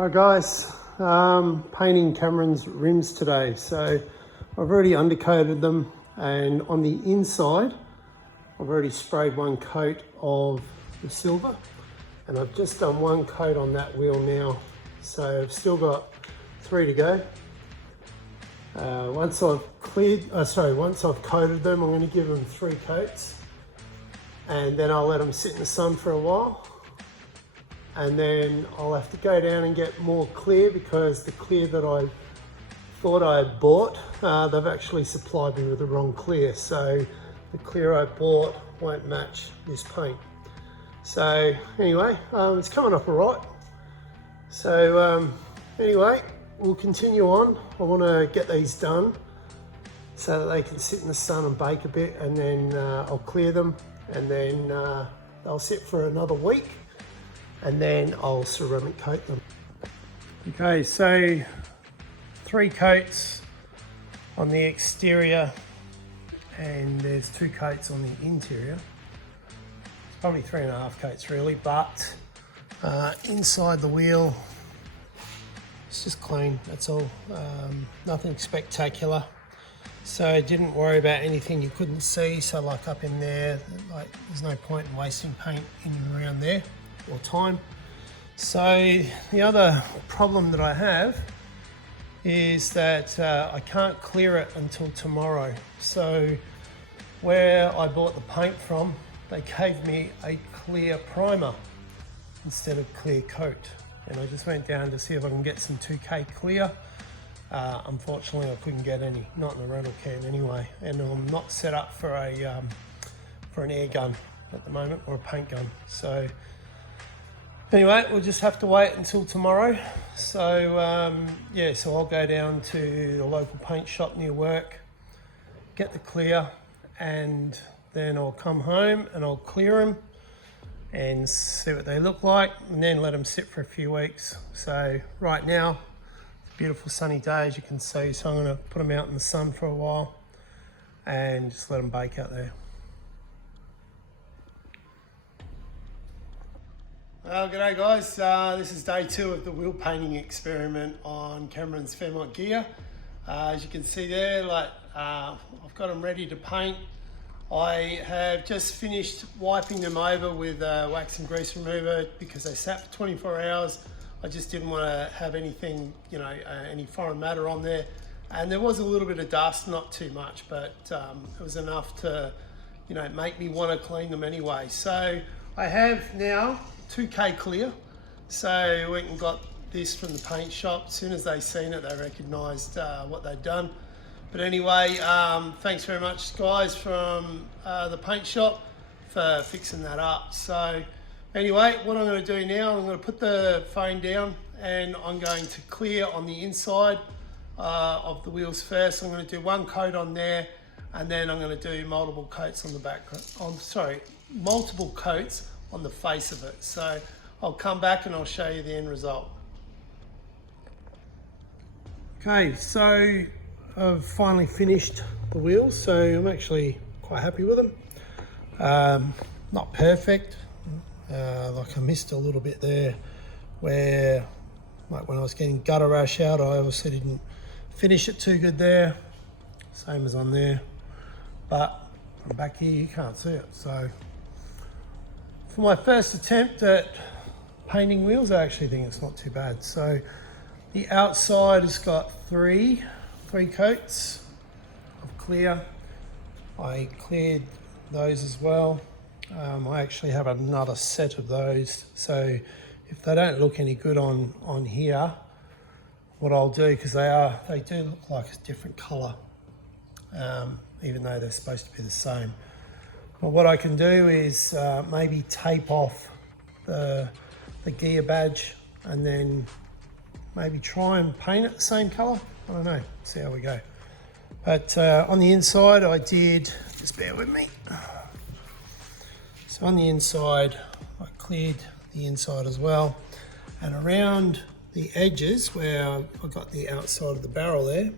Alright guys, painting Cameron's rims today. So I've already undercoated them, and on the inside I've already sprayed one coat of the silver, and I've just done one coat on that wheel now. So I've still got 3 to go. Once I've coated them, I'm going to give them 3 coats, and then I'll let them sit in the sun for a while. And then I'll have to go down and get more clear, because the clear that I thought I had bought, they've actually supplied me with the wrong clear. So the clear I bought won't match this paint. So anyway, it's coming up all right. So anyway, we'll continue on. I want to get these done so that they can sit in the sun and bake a bit, and then I'll clear them, and then they'll sit for another week, and then I'll ceramic coat them. Okay, so 3 coats on the exterior, and there's 2 coats on the interior. It's probably 3.5 coats really, but inside the wheel, it's just clean, that's all. Nothing spectacular. So didn't worry about anything you couldn't see. So like up in there, like there's no point in wasting paint in and around there, or time. So the other problem that I have is that I can't clear it until tomorrow. So where I bought the paint from, they gave me a clear primer instead of clear coat, and I just went down to see if I can get some 2K clear. Unfortunately I couldn't get any, not in the rental can anyway, and I'm not set up for an air gun at the moment, or a paint gun. So anyway, we'll just have to wait until tomorrow. So yeah, so I'll go down to the local paint shop near work, get the clear, and then I'll come home and I'll clear them and see what they look like, and then let them sit for a few weeks. So right now, it's a beautiful sunny day, as you can see, so I'm going to put them out in the sun for a while and just let them bake out there. G'day guys, this is day 2 of the wheel painting experiment on Cameron's Fairmont Ghia. As you can see there, I've got them ready to paint. I have just finished wiping them over with wax and grease remover, because they sat for 24 hours. I just didn't want to have anything, any foreign matter on there. And there was a little bit of dust, not too much, but it was enough to, make me want to clean them anyway. So I have now 2K clear. So I went and got this from the paint shop. As soon as they seen it, they recognised what they'd done. But anyway, thanks very much guys from the paint shop for fixing that up. So anyway, what I'm going to do now, I'm going to put the phone down, and I'm going to clear on the inside of the wheels first. I'm going to do 1 coat on there, and then I'm going to do multiple coats on the back. Multiple coats on the face of it. So I'll come back and I'll show you the end result. Okay, so I've finally finished the wheels, so I'm actually quite happy with them. Not perfect, like I missed a little bit there, where like when I was getting gutter rash out, I obviously didn't finish it too good there, same as on there, but from back here you can't see it. So for my first attempt at painting wheels, I actually think it's not too bad. So the outside has got three coats of clear. I cleared those as well. I actually have another set of those, so if they don't look any good on here, what I'll do, because they do look like a different color, even though they're supposed to be the same. But what I can do is maybe tape off the Ghia badge, and then maybe try and paint it the same color. I don't know, see how we go. But on the inside I did, just bear with me. So on the inside, I cleared the inside as well. And around the edges where I got the outside of the barrel there,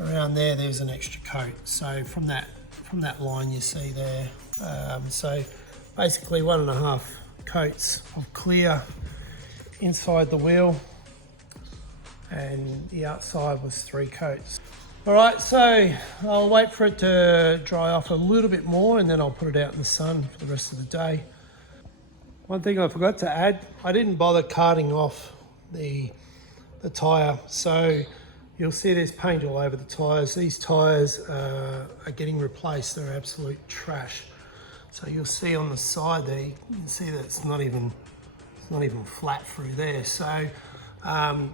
around there's an extra coat. So from that line you see there. So basically 1.5 coats of clear inside the wheel, and the outside was 3 coats. All right, so I'll wait for it to dry off a little bit more, and then I'll put it out in the sun for the rest of the day. One thing I forgot to add, I didn't bother carting off the tyre, so you'll see there's paint all over the tyres. These tyres are getting replaced. They're absolute trash. So you'll see on the side there, you can see that it's not even flat through there. So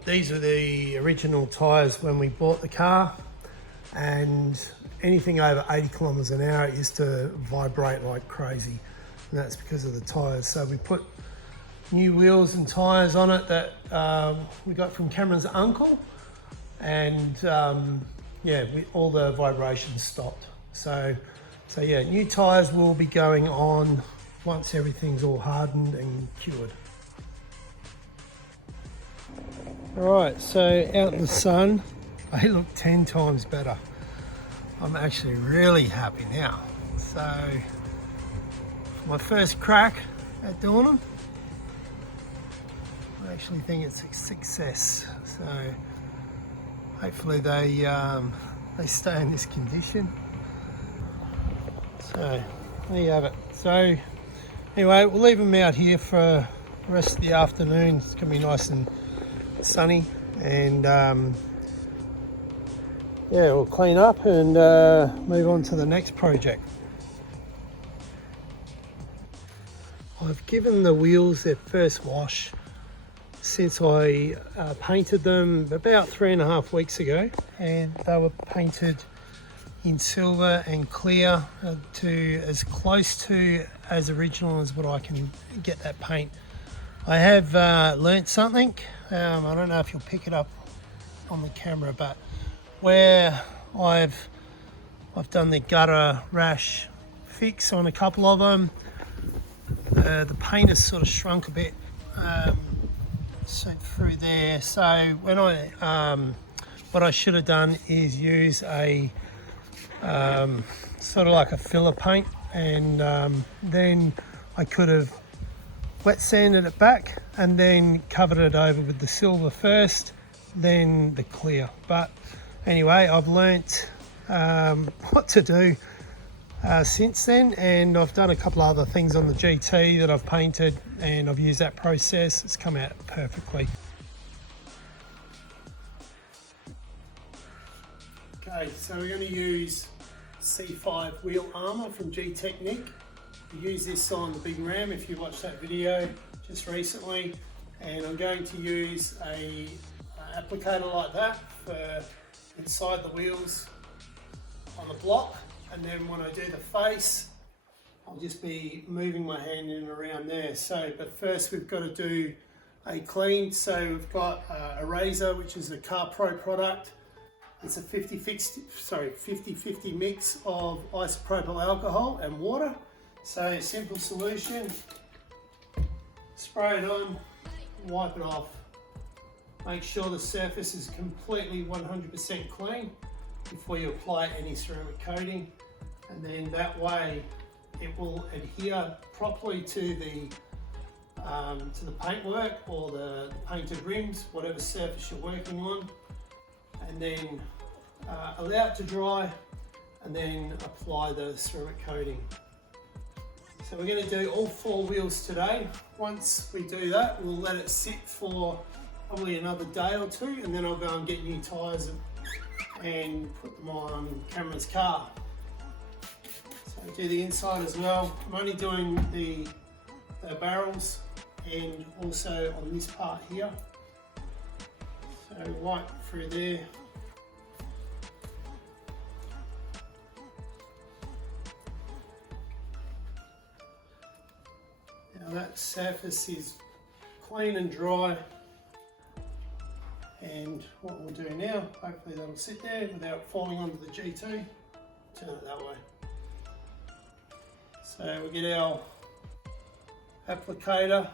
these are the original tyres when we bought the car, and anything over 80 kilometers an hour, it used to vibrate like crazy, and that's because of the tyres. So we put new wheels and tyres on it that we got from Cameron's uncle, and yeah, all the vibrations stopped. So yeah, new tyres will be going on once everything's all hardened and cured. Alright, so out in the sun, they look 10 times better. I'm actually really happy now. So, my first crack at doing them, I actually think it's a success. So, hopefully they stay in this condition. So, there you have it. So, anyway, we'll leave them out here for the rest of the afternoon. It's going to be nice and sunny, and yeah, we'll clean up and move on to the next project. I've given the wheels their first wash since I painted them about 3.5 weeks ago, and they were painted in silver and clear to as close to as original as what I can get that paint. I have learnt something. I don't know if you'll pick it up on the camera, but where I've done the gutter rash fix on a couple of them, the paint has sort of shrunk a bit through there. So when what I should have done is use a sort of like a filler paint, and then I could have wet sanded it back and then covered it over with the silver first, then the clear. But anyway, I've learnt what to do since then, and I've done a couple of other things on the GT that I've painted, and I've used that process. It's come out perfectly. Okay, so we're going to use C5 wheel armour from G-Technique. We use this on the big Ram if you watched that video just recently, and I'm going to use a applicator like that for inside the wheels on the block, and then when I do the face, I'll just be moving my hand in and around there. So, but first we've got to do a clean. So we've got a razor, which is a Car Pro product. It's a 50-50 mix of isopropyl alcohol and water. So simple solution, spray it on, wipe it off. Make sure the surface is completely 100% clean before you apply any ceramic coating, and then that way it will adhere properly to the paintwork or the painted rims, whatever surface you're working on, and then allow it to dry and then apply the ceramic coating. So we're going to do all 4 wheels today. Once we do that, we'll let it sit for probably another day or 2, and then I'll go and get new tyres and put them on Cameron's car. So do the inside as well. I'm only doing the barrels and also on this part here. So right through there. Now that surface is clean and dry, and what we'll do now, hopefully that'll sit there without falling onto the GT. Turn it that way. So we get our applicator.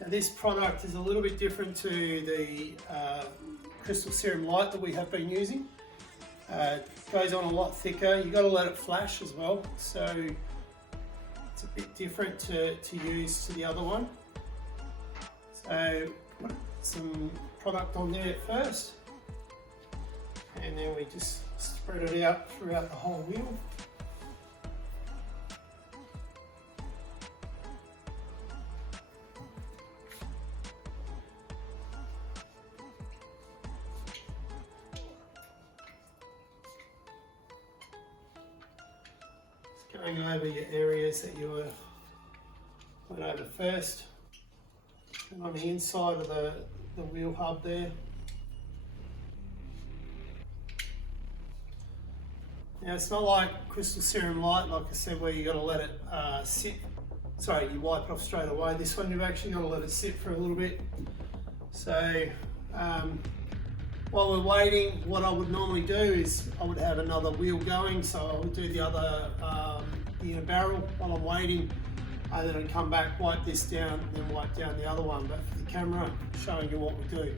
Now this product is a little bit different to the crystal serum light that we have been using. It goes on a lot thicker. You've got to let it flash as well, so it's a bit different to use to the other one. So So put some product on there first, and then we just spread it out throughout the whole wheel. Just going over your areas that you went over first, and on the inside of the wheel hub there. Now it's not like crystal serum light, like I said, where you got to let it sit. Sorry, you wipe it off straight away. This one you've actually got to let it sit for a little bit. So while we're waiting, what I would normally do is I would have another wheel going. So I would do the other the inner barrel while I'm waiting, and then I'd come back, wipe this down, and then wipe down the other one. But for the camera, showing you what we do.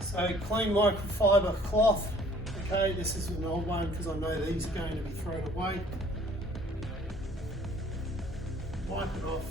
So clean microfiber cloth. Okay, this is an old one because I know these are going to be thrown away. Wipe it off.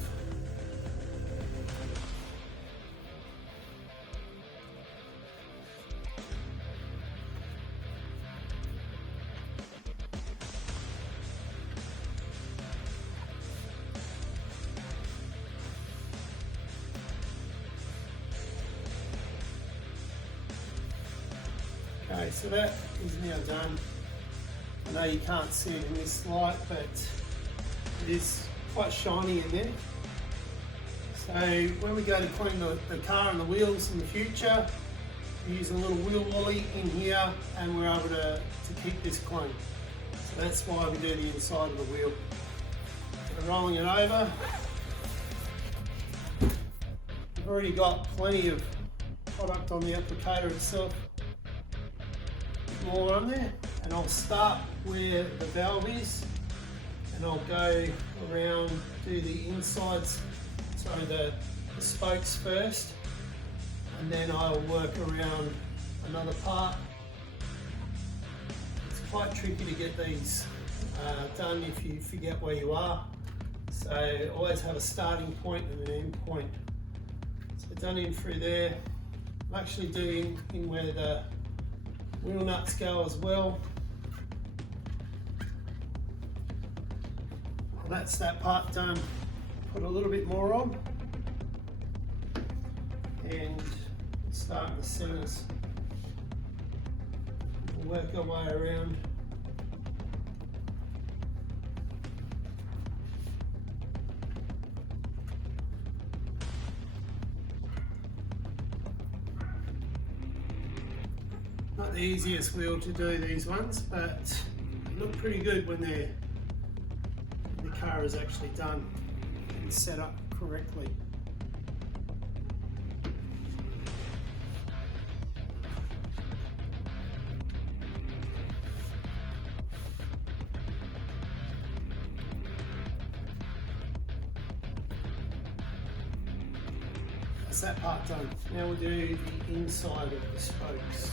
Okay, so that is now done. I know you can't see it in this light, but it is quite shiny in there. So when we go to clean the car and the wheels in the future, we use a little wheel woolly in here, and we're able to keep this clean. So that's why we do the inside of the wheel. We're rolling it over. We've already got plenty of product on the applicator itself. More on there, and I'll start where the valve is, and I'll go around, do the insides, so the spokes first, and then I'll work around another part. It's quite tricky to get these done if you forget where you are, so always have a starting point and an end point. So done in through there. I'm actually doing in where the wheel nuts go as well. Well, that's that part done. Put a little bit more on, and start in the centers. We'll work our way around. Not the easiest wheel to do, these ones, but they look pretty good when the car is actually done and set up correctly. That's that part done. Now we'll do the inside of the spokes.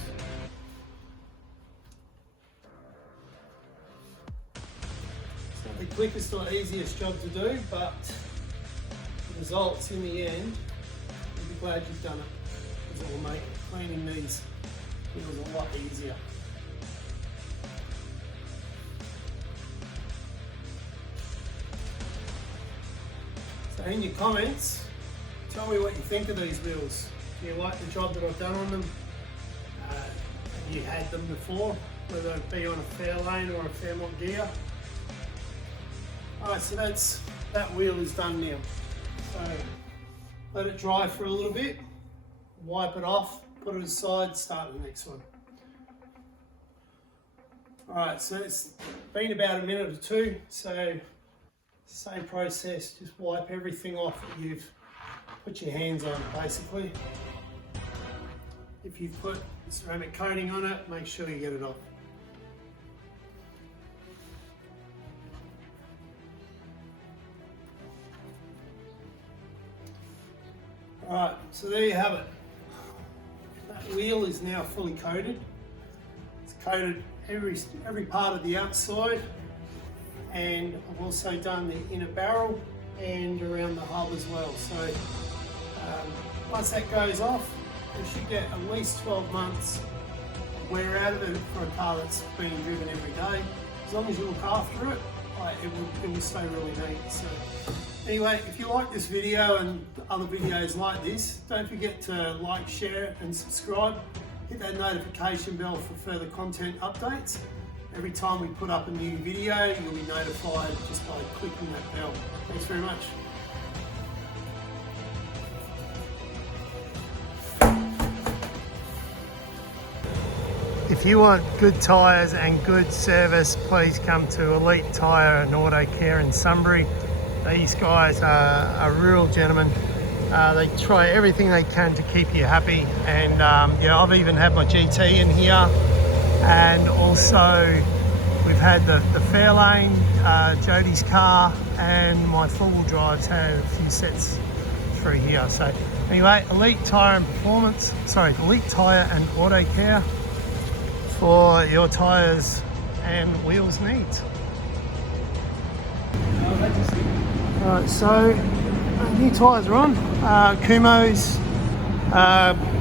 The quickest or easiest job to do, but the results in the end, you'll be glad you've done it, because it will make cleaning these wheels a lot easier. So in your comments, tell me what you think of these wheels. Do you like the job that I've done on them? Have you had them before, whether it be on a Fairlane or a Fairmont Ghia? Alright, so that wheel is done now. So let it dry for a little bit, wipe it off, put it aside, start the next one. Alright, so it's been about a minute or two, so same process, just wipe everything off that you've put your hands on basically. If you've put ceramic coating on it, make sure you get it off. Alright, so there you have it. That wheel is now fully coated. It's coated every part of the outside, and I've also done the inner barrel and around the hub as well. So once that goes off, you should get at least 12 months wear out of it for a car that's being driven every day. As long as you look after it, it will stay really neat. So anyway, if you like this video and other videos like this, don't forget to like, share and subscribe. Hit that notification bell for further content updates. Every time we put up a new video, you'll be notified just by clicking that bell. Thanks very much. If you want good tyres and good service, please come to Elite Tyre and Auto Care in Sunbury. These guys are real gentlemen. They try everything they can to keep you happy, and yeah, I've even had my GT in here, and also we've had the Fairlane, Jodie's car, and my four-wheel drive's had a few sets through here. So anyway, Elite Tyre and Elite Tyre and Auto Care for your tyres and wheels needs. Alright, so new tyres are on. Kumho's,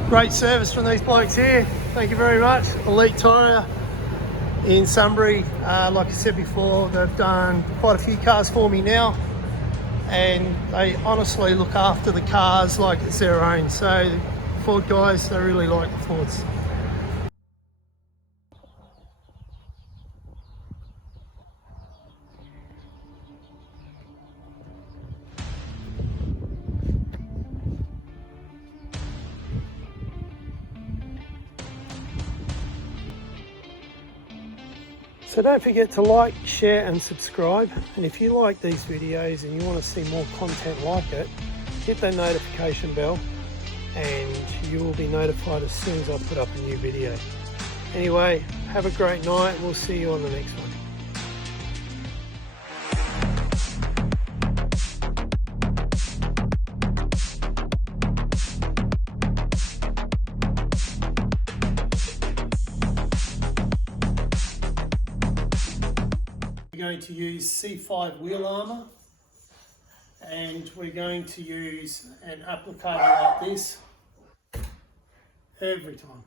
great service from these blokes here. Thank you very much. Elite Tyre in Sunbury. Like I said before, they've done quite a few cars for me now, and they honestly look after the cars like it's their own. So the Ford guys, they really like the Fords. So don't forget to like, share and subscribe, and if you like these videos and you want to see more content like it, hit that notification bell and you will be notified as soon as I put up a new video. Anyway, have a great night. We'll see you on the next one. We're going to use C5 wheel armour, and we're going to use an applicator like this every time.